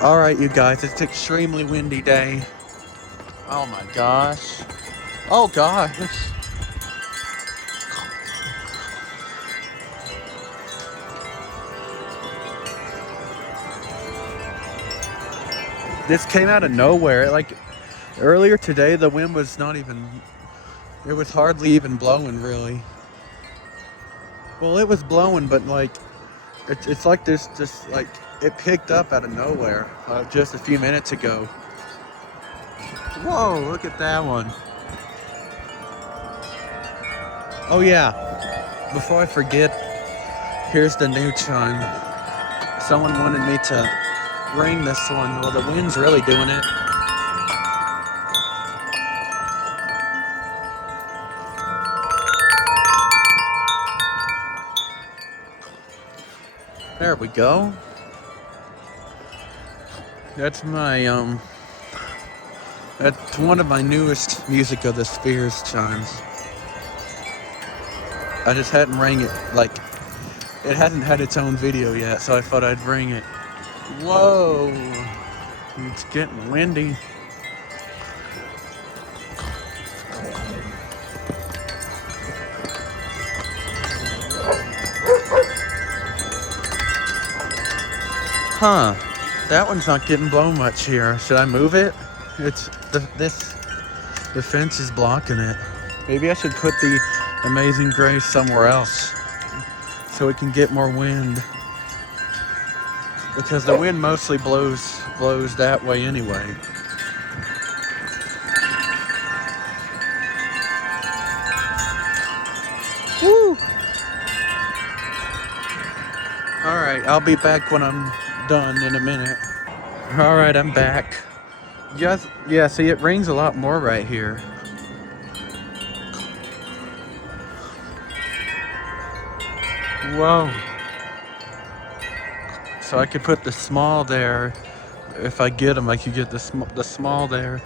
Alright, you guys, it's an extremely windy day. Oh my gosh. Oh gosh. This came out of nowhere. Like, earlier today, the wind was not even, it was hardly even blowing, really. Well, it was blowing, but like, it's like this, just like, it picked up out of nowhere just a few minutes ago. Whoa, look at that one. Oh yeah, before I forget, here's the new chime. Someone wanted me to ring this one. Well, the wind's really doing it. There we go. That's my, that's one of my newest Music of the Spheres chimes. I just hadn't rang it, like, it hasn't had its own video yet, so I thought I'd ring it. Whoa! It's getting windy. Huh. That one's not getting blown much here. Should I move it? It's the fence is blocking it. Maybe I should put the Amazing Grace somewhere else so it can get more wind. Because the wind mostly blows that way anyway. Woo! Alright, I'll be back when I'm done in a minute. Alright, I'm back. Yeah, see, it rings a lot more right here. Whoa. So I could put the small there. If I get them, I could get the small there,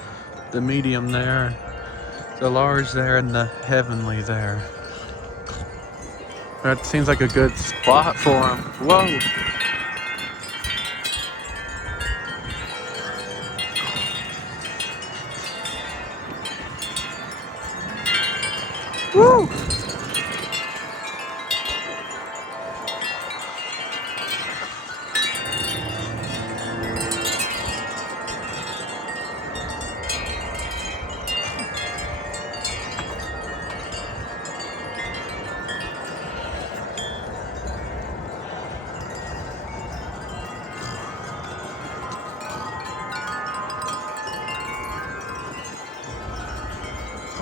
the medium there, the large there, and the heavenly there. That seems like a good spot for them. Whoa. Woo!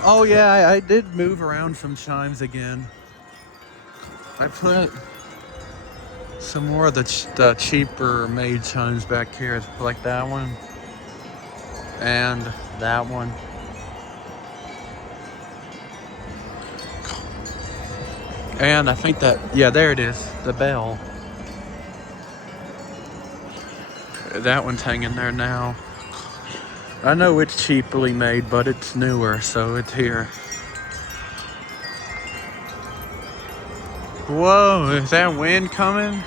Oh yeah, I did move around some chimes again. I put some more of the cheaper made chimes back here, like that one and that one. And I think that, yeah, there it is, the bell. That one's hanging there now. I know it's cheaply made, but it's newer, so it's here. Whoa, is that wind coming?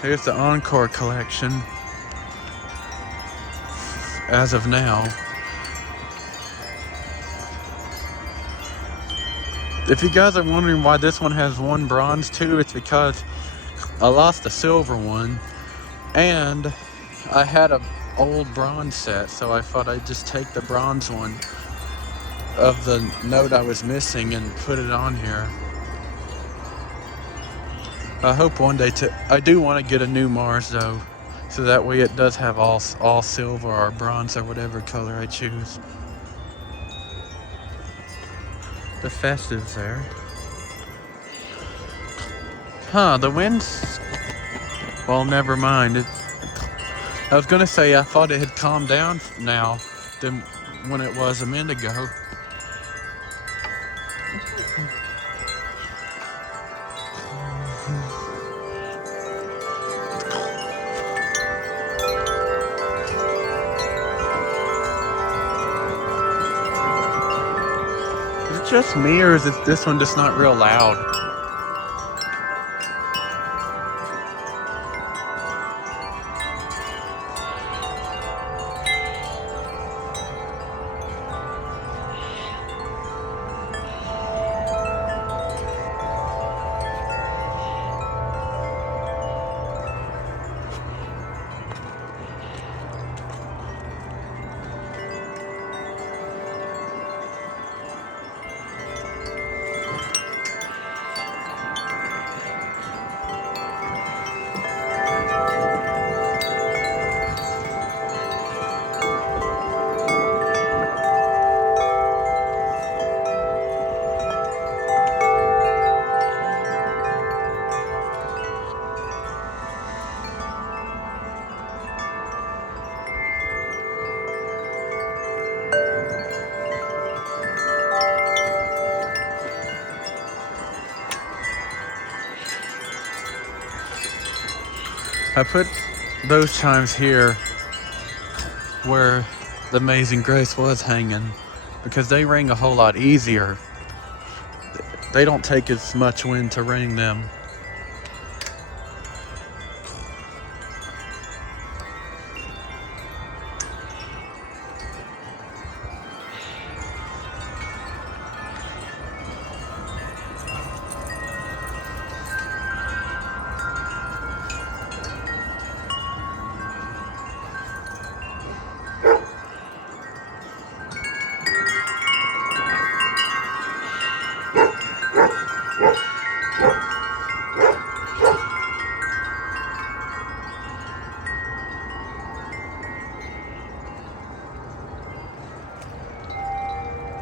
Here's the Encore collection. As of now. If you guys are wondering why this one has one bronze too, it's because I lost the silver one and I had a old bronze set, so I thought I'd just take the bronze one of the note I was missing and put it on here. I hope one day I do want to get a new Mars though, so that way it does have all silver or bronze or whatever color I choose. The festives there. Huh, the wind's, well, never mind. I was gonna say I thought it had calmed down now than when it was a minute ago. Is it just me, or is this one just not real loud? I put those chimes here where the Amazing Grace was hanging because they ring a whole lot easier. They don't take as much wind to ring them.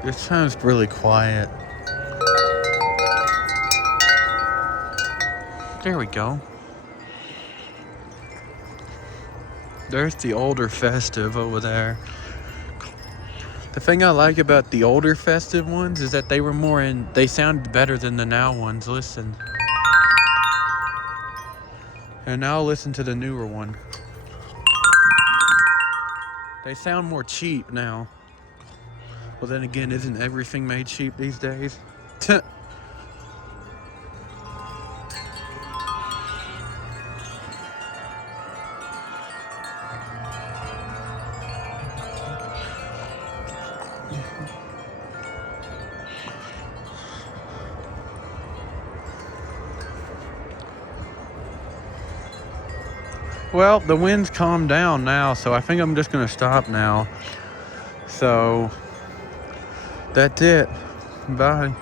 This sounds really quiet. There we go. There's the older festive over there. The thing I like about the older festive ones is that they sound better than the now ones. Listen. And now listen to the newer one. They sound more cheap now. Well, then again, isn't everything made cheap these days? Well, the wind's calmed down now, so I think I'm just gonna stop now. So, that's it. Bye.